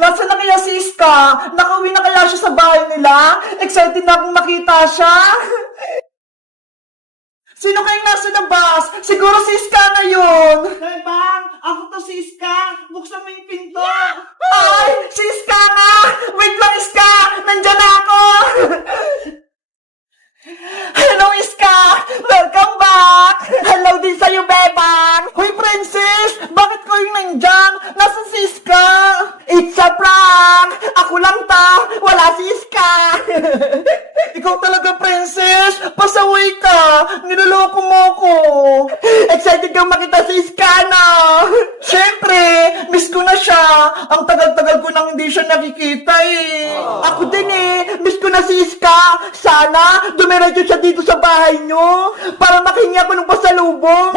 Nasaan na kaya si Iska? Nakauwi na kaya siya sa bahay nila? Excited na akong makita siya. Sino kayong nasa labas? Siguro si Iska na yun. Bebang, ako to si Iska. Buksan mo yung pinto. Ay, si Iska nga! Wait lang, Iska! Nandyan na ako! Hello, Iska! Welcome back! Hello din sa'yo, Bebang! Hoy, Princess! Bakit ko yung nandyan? Nasaan si Iska? It's a prank! Ako lang ta! Wala si Iska! Ikaw talaga, Princess! Pasaway ka! Niloloko mo ko! Excited kang makita si Iska na! Siyempre! Miss ko na siya! Ang tagal-tagal ko nang hindi siya nakikita eh! Ako din eh! Miss ko na si Iska! Sana dumiretso siya dito sa bahay nyo para makingi ako ng pasalubong!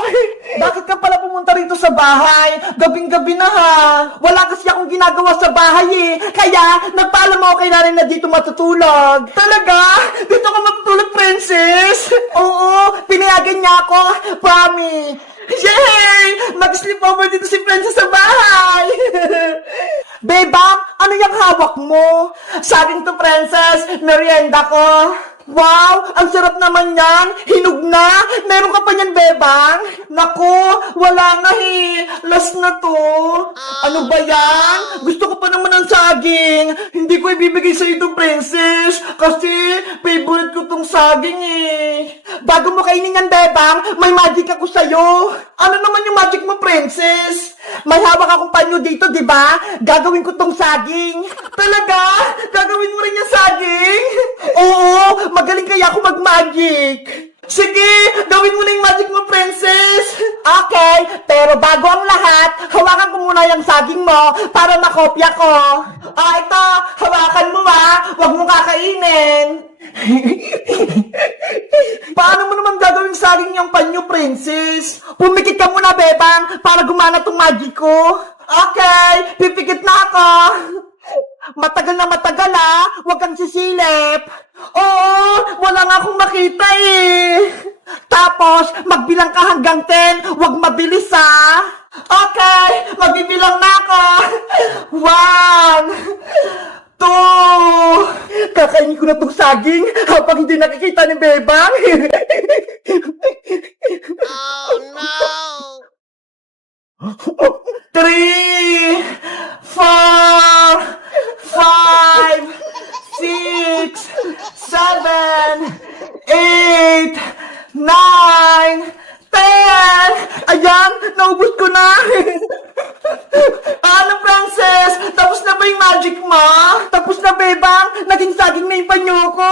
Bakit ka pala pumunta rito sa bahay? Gabing-gabi na ha! Wala kasi akong ginagawa sa bahay eh! Kaya nagpaalam ako kay nanay na dito matutulog! Talaga? Dito ka matutulog, Princess? Oo! Pinayagan niya ako! Promise! Yay! Mag-sleep over dito si Princess sa bahay! Bebang, ano yung hawak mo? Saging to, Princess! Merienda ko! Wow! Ang sarap naman yan! Hinog na! Meron ka pa niyan, Bebang? Naku! Wala na eh! Last na to! Ano ba yan? Gusto ko pa naman ng saging! Hindi ko ibibigay sa ito, Princess! Kasi favorite ko tong saging eh! Bago mo kainin yan, Bebang, may magic ako sa'yo! Ano naman yung magic mo, Princess? May hawak akong panyo dito, di ba? Gagawin ko tong saging! Talaga? Gagawin mo rin yung saging? Oo! Magaling kaya ako mag-magic! Sige! Gawin mo na yung magic mo, Princess! Okay, pero bago ang lahat, hawakan ko muna yung saging mo para makopya ko. Ito! Hawakan mo Huwag mo kakainin! Paano mo naman gagawin saging yung panyo, Princess? Pumikit ka muna, Bebang, para gumana tong magic ko. Okay, pipikit na ako. Matagal na matagal huwag kang sisilip. Oo, wala nga akong makita eh. Tapos, magbilang ka hanggang 10, huwag mabilis Okay, magbibilang na ako. 1, 2, kakainin ko na itong saging habang hindi nakikita ni Bebang. Oh no! 3, 4, 5, 6, 7, 8, 9, 10! Ayan! Naubos ko na! Ano, Princess? Tapos na ba yung magic mo? Tapos na, Bebang? Naging saging na yung panyo ko?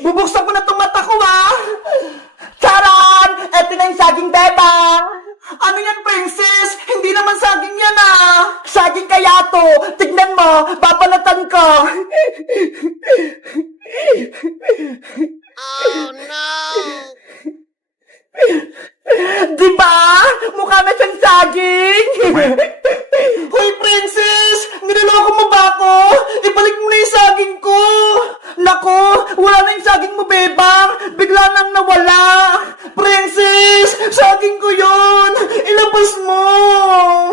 Bubuksan ko na itong mata ko, Charon! Eto na yung saging, Bebang! Ano yan, Princess? Hindi naman saging yan, Saging kaya to. Tignan mo, babalatan ko. Oh no! Diba? Mukha na siyang saging. Hoy, Princess! Niloloko mo ba ako? Ibalik mo na yung saging ko. Nako, wala na yung saging mo, Bebang. Bigla nang nawala. Princess, saging ko yun. Ilabas mo.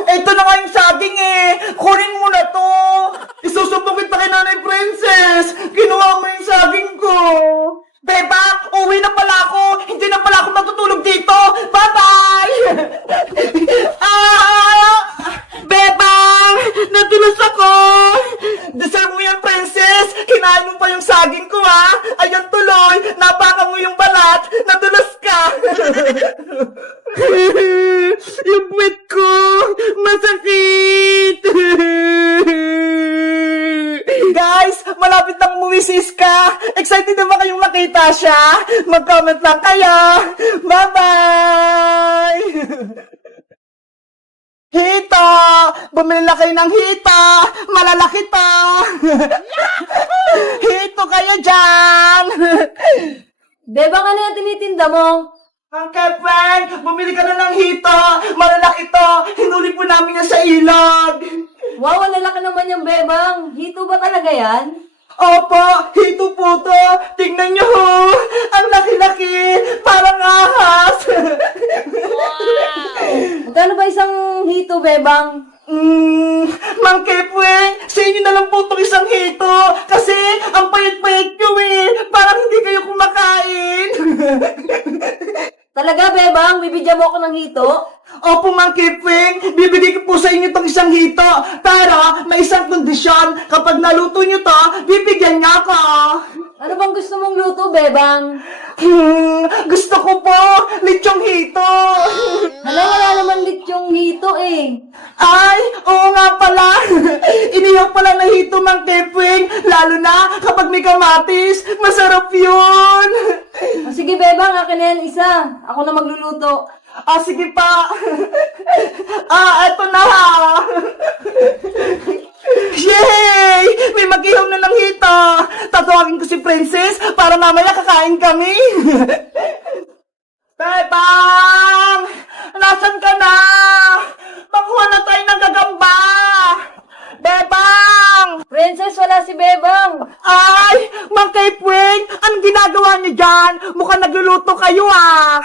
Ito na nga yung saging eh. Kunin mo na to. Isusumbong kita kay Nanay Princess. Ginawa mo yung saging ko. Bebang, uwi na pala ako. Hindi na pala ako matutulog dito. Bye-bye! Bebang! Natulos ako! Deserve mo yan, Princess! Kinain mo pa yung saging ko, Ayan tuloy! Napaka mo yung balat! Natulos ka! Yung puwet ko! Masakit! Guys, malapit nang umuwi si Iska. Excited na ba kayong makita siya? Mag-comment lang kayo. Bye-bye! Hito! Bumili na kayo ng hito! Malalaki to! Hito kayo dyan! Bebang, ano yung tinitinda mo? Uncle Frank, bumili ka na ng hito! Malalaki to! Hinuli po namin yan sa ilog! Wow, ang lalaki naman yung Bebang. Hito ba talaga yan? Opo, hito po to! Tingnan nyo ho! Ang laki-laki! Parang ahas! Magkano ba isang hito, Bebang? Mang Kepweng, sa inyo na lang po itong isang hito. Kasi, ang payat-payat nyo eh. Parang hindi kayo kumakain. Talaga, Bebang? Bibigyan mo ako ng hito? Opo, Mang Kipwing, bibigay ko po sa inyo itong isang hito. Pero, may isang kondisyon. Kapag naluto nyo to, bibigyan niya ako. Ano bang gusto mong luto, Bebang? Gusto ko po, lechong hito. Hala, wala naman yung hito eh. Ay, oo nga pala. Inihaw pala na hito, Mang Kipwing. Lalo na kapag may kamatis. Masarap yun. O, sige, Bebang, akin na yan isa. Ako na magluluto. Sige pa. Eto na ha. Yay! May mag-ihaw na ng hito. Tatawagin ko si Princess para mamaya kakain kami. Bebang! Nasaan ka na? Makuha na tayo ng gagamba. Bebang! Princess, wala si Bebang. Ay! Mang Kipwing! Anong ginagawa niyo dyan? Mukhang nagluluto kayo ah!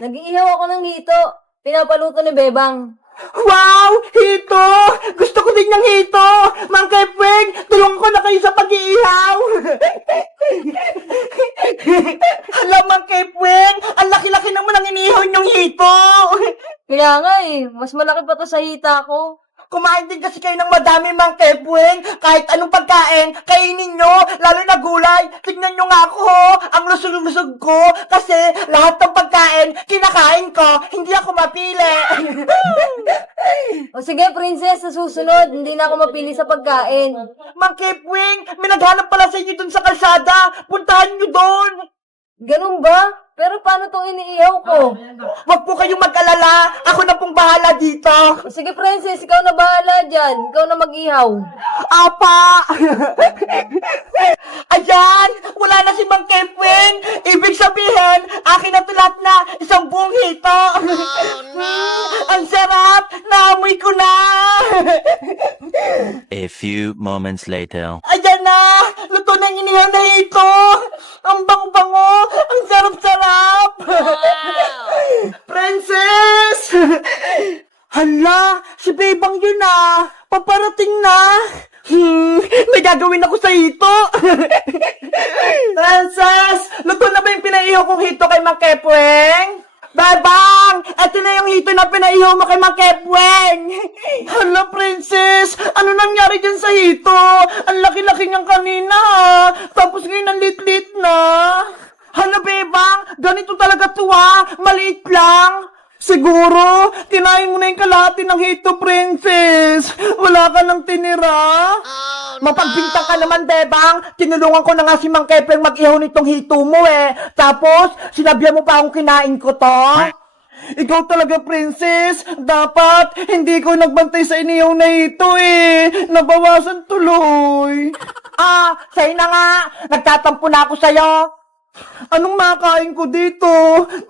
Nag-iihaw ako ng hito. Pinapaluto ni Bebang. Wow! Hito! Gusto ko din ng hito! Mang Kipwing, tulungan ko na kayo sa pag-iihaw! Hala, Mang Kipwing! Ang laki-laki naman ang inihaw niyong hito! Kaya nga eh, mas malaki pa to sa hita ko. Kumain din kasi kayo ng madami, Mang Kipwing. Kahit anong pagkain, kainin nyo. Lalo na gulay. Tignan nyo nga ako, ho. Ang lusog-lusog ko. Kasi lahat ng pagkain, kinakain ko. Hindi ako mapili. O sige, Princess, sa susunod, hindi na ako mapili sa pagkain. Mang Kipwing, may naghanap pala sa inyo dun sa kalsada. Puntahan nyo doon. Ganun ba? Pero paano tong iniihaw ko? Huwag po kayong mag-alala. Ako na pong bahala dito. O sige, Princess, ikaw na bahala dyan. Ikaw na mag-ihaw. Apa! Ayan! Wala na si Mang Kipwing. Ibig sabihin, akin na ito lahat na isang buong hito. Ang sarap! Naamoy ko na! A few moments later. Ayan na! Luto na yung inihaw na hito! Ang bango-bango! Ang sarap-sarap! Princess! Hala! Si Bebang yun ah! Paparating na! May gagawin ako sa hito! Princess! Luto na ba yung pinaihaw kong hito kay Mang Kipwing? Bebang! Ito na yung hito na pinaihaw mo kay Mang Kipwing! Hala, Princess! Ano nangyari dyan sa hito? Ang laki-laki niyang kanina ha! Tapos ngayon ang lit-lit na! Hala, Bebang! Ganito talaga to ha! Maliit lang! Siguro, kinain mo na yung kalahati ng hito, Princess! Wala ka nang tinira! Mapagbintang ka naman, Bebang! Tinulungan ko na nga si Mang Kipwing mag-ihaw nitong hito mo eh! Tapos, sinabihan mo pa akong kinain ko to? Ikaw talaga, Princess! Dapat, hindi ko nagbantay sa inihaw na hito eh! Nabawasan tuloy! Sa'yo na nga! Nagtatampo na ako sa'yo! Anong makain ko dito?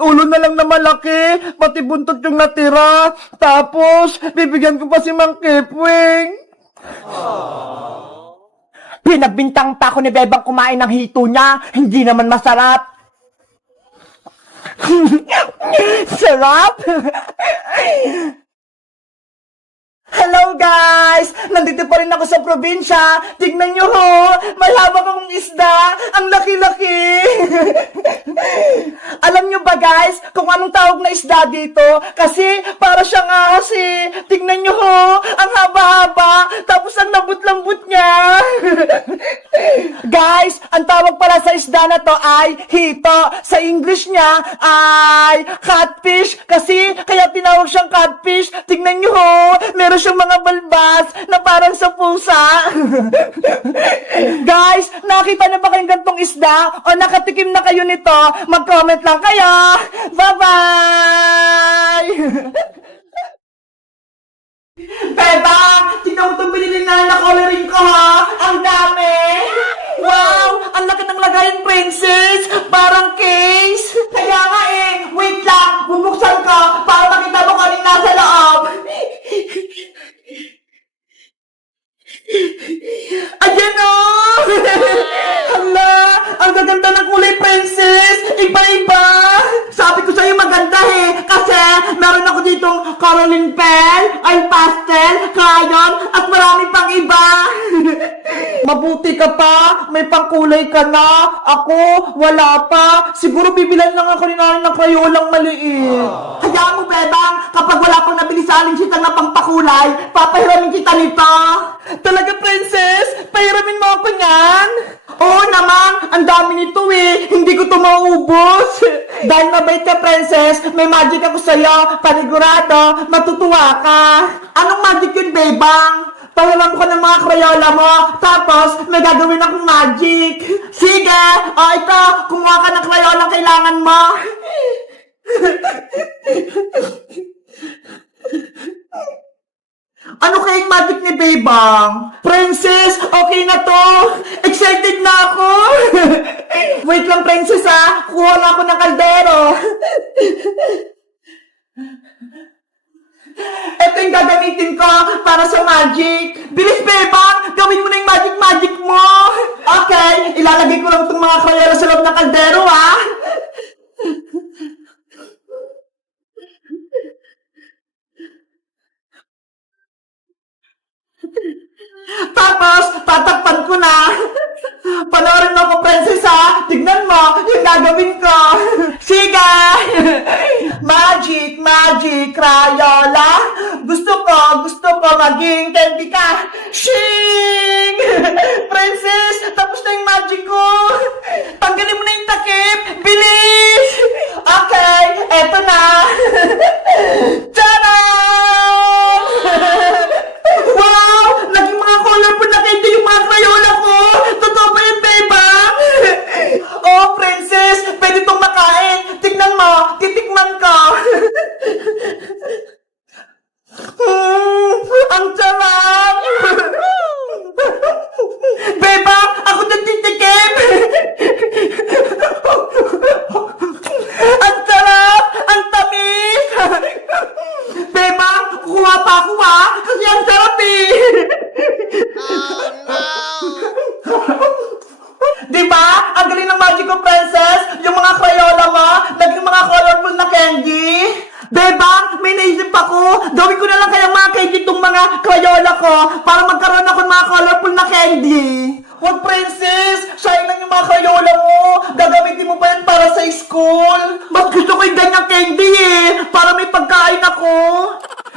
Ulo na lang na malaki, pati buntot yung natira. Tapos, bibigyan ko pa si Mang Kipwing. Pinagbintang pa ako ni Bebang kumain ng hito niya. Hindi naman masarap. Sarap! Hello guys! Nandito pa rin ako sa probinsya. Tignan nyo ho! May hawak akong isda. Ang laki-laki! Alam nyo ba guys, kung anong tawag na isda dito? Kasi para siyang ahas eh. Tignan nyo ho! Ang haba-haba. Tapos ang lambot-lambot niya. Guys, ang tawag pala sa isda na to ay hito. Sa English niya ay catfish. Kasi kaya tinawag siyang catfish. Tignan nyo ho! Meron siyang mga balbas na parang sa pusa. Guys, nakita na ba kayong gantong isda? O nakatikim na kayo nito? Mag-comment lang kayo. Bye-bye! Bebang! Tignan mo itong binili na coloring ko ha! Ang dami! Wow! Ang laki ng lagayan, Princess! Parang case! Kaya nga eh! Wait lang! Bubuksan ko para makita mo kung anong nasa loob! Ayan o! Hala! Ang gaganda ng kulay, Princess! Iba-iba! Sabi ko sa'yo maganda eh! Kasi meron ako ditong coloring pen, oil pastel, crayon, at marami pang iba! Mabuti ka pa, may pangkulay ka na. Ako, wala pa. Siguro bibilan lang ako ni nanay ng krayolang maliit. Hayaan mo, Bebang, kapag wala pang nabili sa alinsita na pangpakulay, papahiramin kita nito. Talaga, Princess? Pahiramin mo ako niyan? Oo naman, ang dami nito eh. Hindi ko to maubos. Dahil mabait ka, Princess, may magic ako sa'yo. Panigurado, matutuwa ka. Anong magic yun, Bebang? Pahiram ko ng mga krayola mo, tapos may gagawin akong magic. Sige, ito, kumuha ka ng krayola kailangan mo. Ano kayang magic ni Bebang? Princess, okay na to. Excited na ako. Wait lang, Princess, ha. Kuha na ako ng kaldero. Ito yung gagamitin ko para sa magic. Bilis, Bebang! Gawin mo na yung magic mo! Okay, ilalagay ko lang itong mga krayola sa loob ng kaldero, ha? Tapos, tatakpan ko na. Panoorin mo ko, Princess, ha? Tignan mo yung gagawin ko. Sige! Magic, Crayola. Gusto ko maging candy ka. Shing! Princess, tapos na yung magic ko. Tanggalin mo na yung takip. Bilis! Okay, eto na. Tadam! Wow! Naging mga colorful na candy yung mga Crayola ko. Totoo ba yun, Bebang? Oh, Princess, pwede itong makain. Tignan mo, titikman ko. Ang sarap! Bebang, ako nagtitikim! Ang sarap! Ang tamis! Bebang, kuha pa ako ha! Kasi ang sarap eh! Oh no! Diba? Ang galing ng magic ko, Princess! Yung mga krayola mo, naging mga colorful na candy! Bebang, may naisip ako! Gawin ko na lang kaya mga candy itong mga krayola ko para magkaroon ako ng mga colorful na candy! Wag, Princess! Sayang lang yung mga krayola mo! Gagamitin mo pa yan para sa school! Mas gusto ko yung ganyang candy eh! Para may pagkain ako!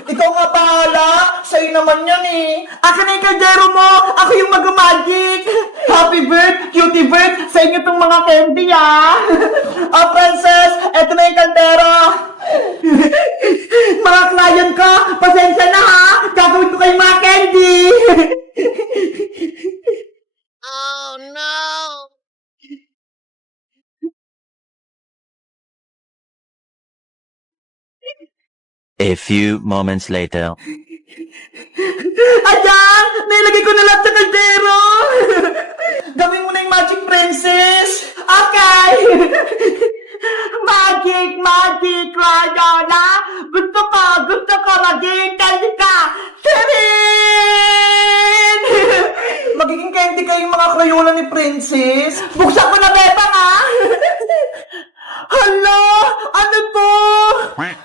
Ikaw nga bahala! Sa'yo naman yan eh! Akin na yung kaldero mo! Ako yung mag-magic! Happy bird! Cutie bird! Sa inyo itong mga candy ah! Oh, Princess! Eto na yung kaldero! Mga client ko! Pasensya na ha! Gagawin ko kayong mga candy! Oh no! A few moments later. Ayan! Nilagay ko na lahat sa kaldero! Gawin mo na yung magic, Princess! Okay! Magic, Crayola! Gusto ko maging candy ka! Sirin! Magiging candy kayo yung mga Crayola ni Princess? Buksan ko na, Bebang, ha? Hala! Ano to?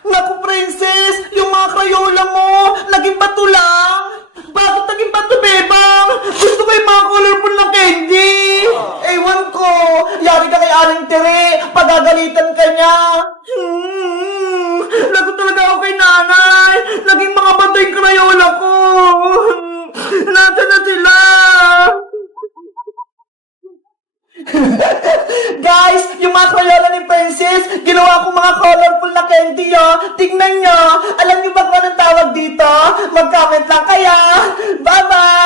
Naku, Princess! Yung mga Crayola mo, naging bato lang! Bakit naging bato, Bebang? Gusto ko yung mga colorful na candy! Ewan ko! Yari ka kay Aling Tere! Pagagalitan ka niya! Lagot talaga ako kay nanay! Naging mga bato yung Crayola ko! Nasaan na sila? Guys, yung mga Crayola ni Princess, ginawa ko mga colorful na candy, oh. Tingnan nyo. Alam nyo ba kung anong tawag dito? Mag-comment lang kaya. Bye-bye!